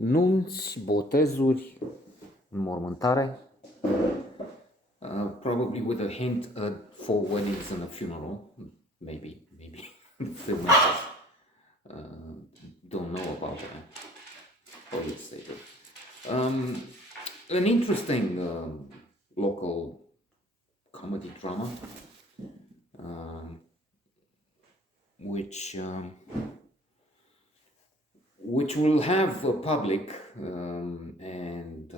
Nunți, botezuri, înmormântare, probably with a hint for weddings and a funeral, maybe. Filmmakers don't know about that. Or yes, they do. An interesting local comedy drama, which will have a public, and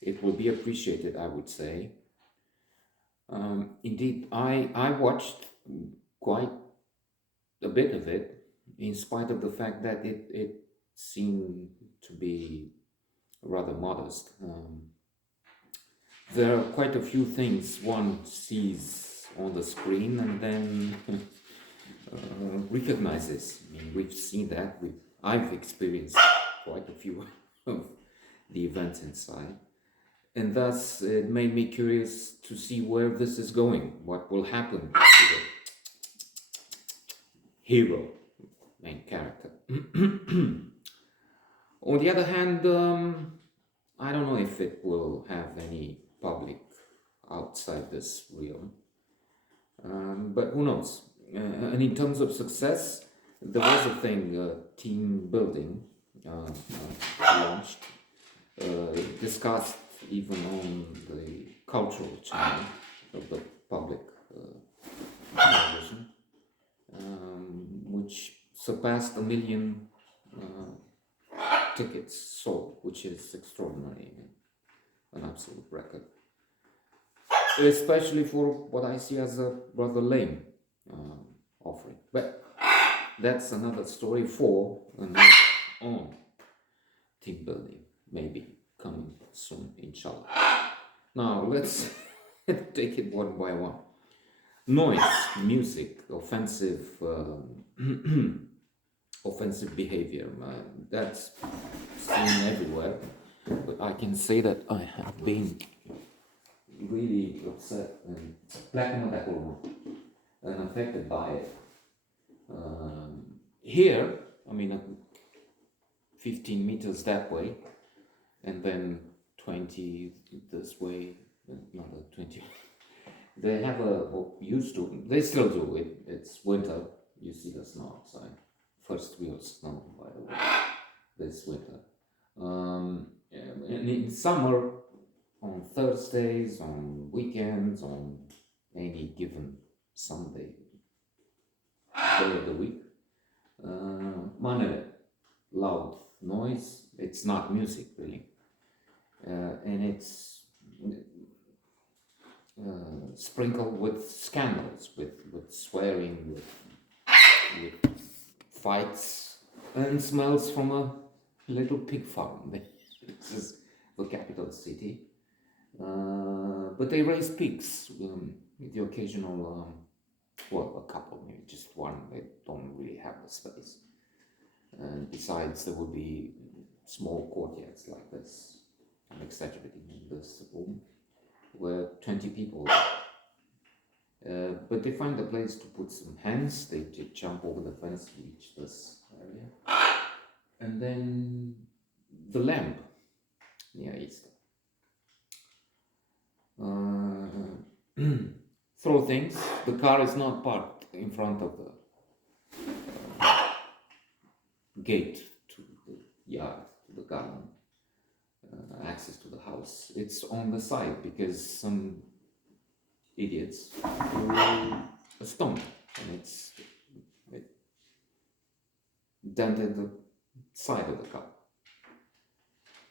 it will be appreciated, I would say. Indeed, I watched quite a bit of it, in spite of the fact that it seemed to be rather modest. There are quite a few things one sees on the screen and then recognizes. I mean, we've seen that. I've experienced quite a few of the events inside. And thus, it made me curious to see where this is going, what will happen to the hero, main character. On the other hand, I don't know if it will have any public outside this realm, but who knows? And in terms of success, there was a thing, team building, launched, discussed even on the cultural channel of the public television, which surpassed 1 million tickets sold, which is extraordinary, an absolute record, especially for what I see as a rather lame offering. But that's another story for another on team building, maybe coming soon, inshallah. Now let's take it one by one. Noise, music, offensive offensive behavior, that's seen everywhere, but I can say that I have been really upset and affected by it. Here, I mean, 15 meters that way, and then 20 this way, another 20. They have used to, they still do it. It's winter, you see the snow outside. First real snow, by the way, this winter. And in summer, on Thursdays, on weekends, on any given Sunday, day of the week, loud noise. It's not music really, and it's sprinkled with scandals, with swearing, with fights, and smells from a little pig farm. This is the capital city, but they raise pigs, the occasional, well, a couple, maybe just one. They don't really have the space. And besides, there will be small courtyards like this. I'm exaggerating in this room, where 20 people. But they find a place to put some hens. They jump over the fence to reach this area. And then the lamp near Easter. Throw things. The car is not parked in front of the gate to the yard, to the garden, access to the house. It's on the side because some idiots threw a stone and it dented the side of the car.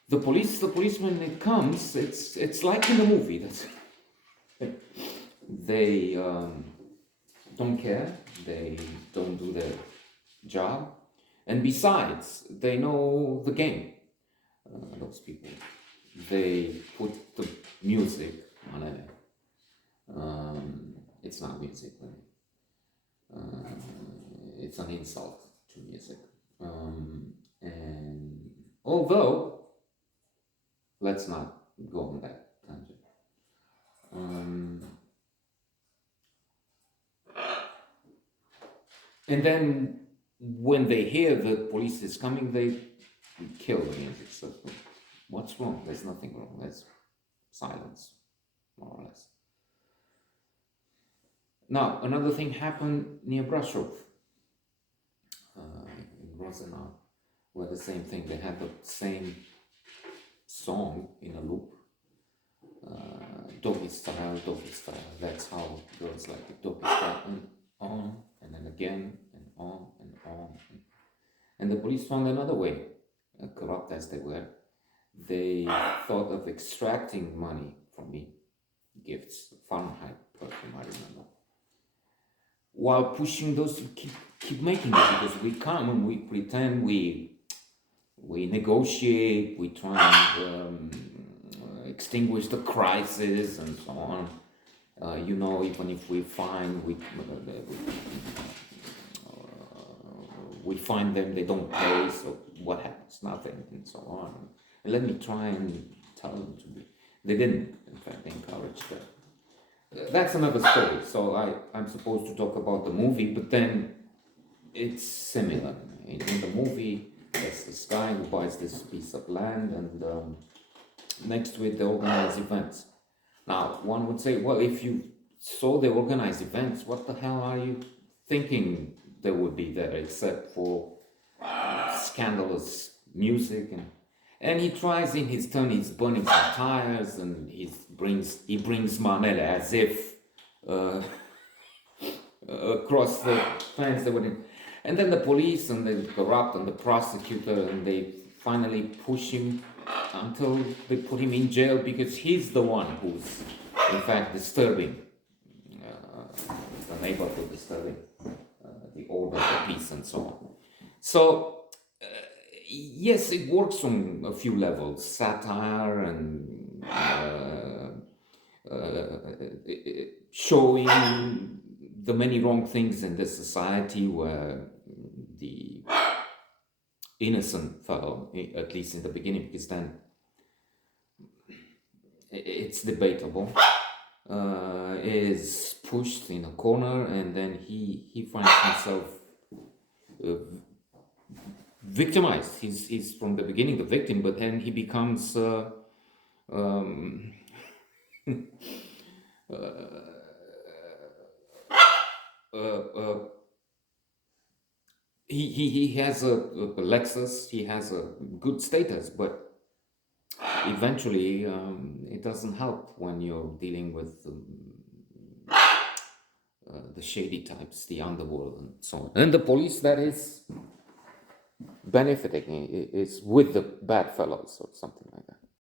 The policeman, it comes, it's like in the movie that they don't care, they don't do their job, and besides, they know the game. Those people, they put the music on it. It's not music, it's an insult to music. And although, let's not go on that tangent. And then when they hear the police is coming, they we kill the music. So what's wrong? There's nothing wrong. There's silence, more or less. Now, another thing happened near Brasov, in Rosenau, where the same thing, they had the same song in a loop, doggy style, that's how girls like it, doggy style, and on, and then again, and on, and on. And the police found another way, corrupt as they were. They thought of extracting money from me, gifts, Fahrenheit perfume, I remember, while pushing those to keep making it, because we come and we pretend we negotiate, we try and extinguish the crisis and so on. Even if we find we find them, they don't pay, so what happens? Nothing, and so on. And let me try and tell them to be. They didn't, in fact, encourage that. That's another story. So I'm supposed to talk about the movie, but then it's similar. In the movie, there's this guy who buys this piece of land, and next to it they organize events. Now, one would say, well, if you saw the organized events, what the hell are you thinking there would be there except for scandalous music? And he tries in his turn, he's burning some tires, and he brings Manele as if across the fence they wouldn't. And then the police and the corrupt and the prosecutor, and they finally push him until they put him in jail, because he's the one who's in fact disturbing the neighborhood, disturbing the order, the peace, and so on. So yes, it works on a few levels, satire and showing the many wrong things in this society, where the innocent fellow, at least in the beginning, because then it's debatable, is pushed in a corner, and then he finds himself victimized. He's from the beginning the victim, but then he becomes he has a Lexus, he has a good status, but eventually it doesn't help when you're dealing with the shady types, the underworld, and so on. And the police that is benefiting is with the bad fellows or something like that.